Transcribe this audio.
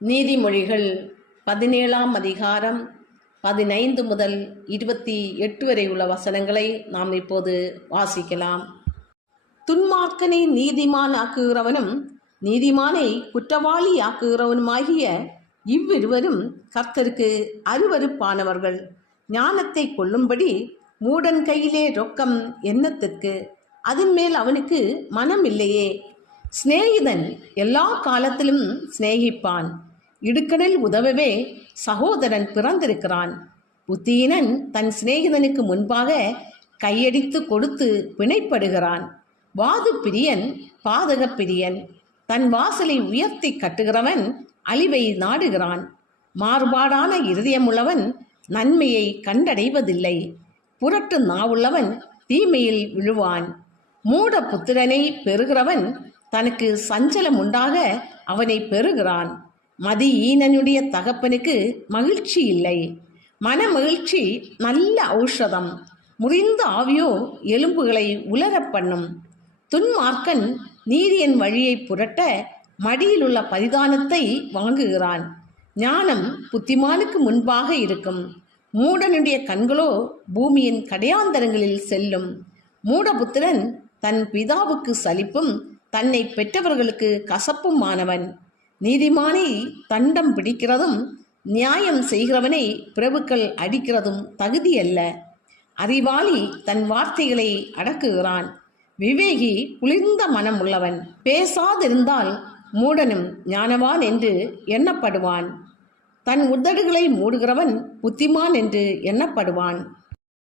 நீதிமொழிகள் 17ஆம் அதிகாரம் 15 முதல் 28 வரை உள்ள வசனங்களை நாம் இப்போது வாசிக்கலாம். துன்மார்க்கனை நீதிமான் ஆக்குகிறவனும் நீதிமானை குற்றவாளி ஆக்குகிறவனுமாகிய இவ்விருவரும் கர்த்தருக்கு அருவருப்பானவர்கள். ஞானத்தை கொள்ளும்படி மூடன் கையிலே ரொக்கம் எண்ணத்திற்கு, அதன் மேல் அவனுக்கு மனம் இல்லையே. சிநேகிதன் எல்லா காலத்திலும் சிநேகிப்பான். இடுக்கணில் உதவவே சகோதரன் பிறந்திருக்கிறான். புத்தியினன் தன் சிநேகிதனுக்கு முன்பாக கையடித்து கொடுத்து பிணைப்படுகிறான். வாது பிரியன் பாதக பிரியன். தன் வாசலை உயர்த்தி கட்டுகிறவன் அழிவை நாடுகிறான். மாறுபாடான இருதயமுள்ளவன் நன்மையை கண்டடைவதில்லை. புரட்டு நாவுள்ளவன் தீமையில் விழுவான். மூட புத்திரனை பெறுகிறவன் தனக்கு சஞ்சலம் உண்டாக அவனை பெறுகிறான். மதி ஈனனுடைய தகப்பனுக்கு மகிழ்ச்சி இல்லை. மன மகிழ்ச்சி நல்ல ஔஷதம். முறிந்த ஆவியோ எலும்புகளை உலரப் பண்ணும். துன்மார்க்கன் நீதியின் வழியை புரட்ட மடியில் உள்ள பரிதானத்தை வாங்குகிறான். ஞானம் புத்திமானுக்கு முன்பாக இருக்கும். மூடனுடைய கண்களோ பூமியின் கடையாந்தரங்களில் செல்லும். மூடபுத்திரன் தன் பிதாவுக்கு சலிப்பும் தன்னை பெற்றவர்களுக்கு கசப்புமானவன். நீதிமானை தண்டம் பிடிக்கிறதும் நியாயம் செய்கிறவனை பிரபுக்கள் அடிக்கிறதும் தகுதியல்ல. அறிவாளி தன் வார்த்தைகளை அடக்குகிறான். விவேகி குளிர்ந்த மனம் உள்ளவன். பேசாதிருந்தால் மூடனும் ஞானவான் என்று எண்ணப்படுவான். தன் உதடுகளை மூடுகிறவன் புத்திமான் என்று எண்ணப்படுவான்.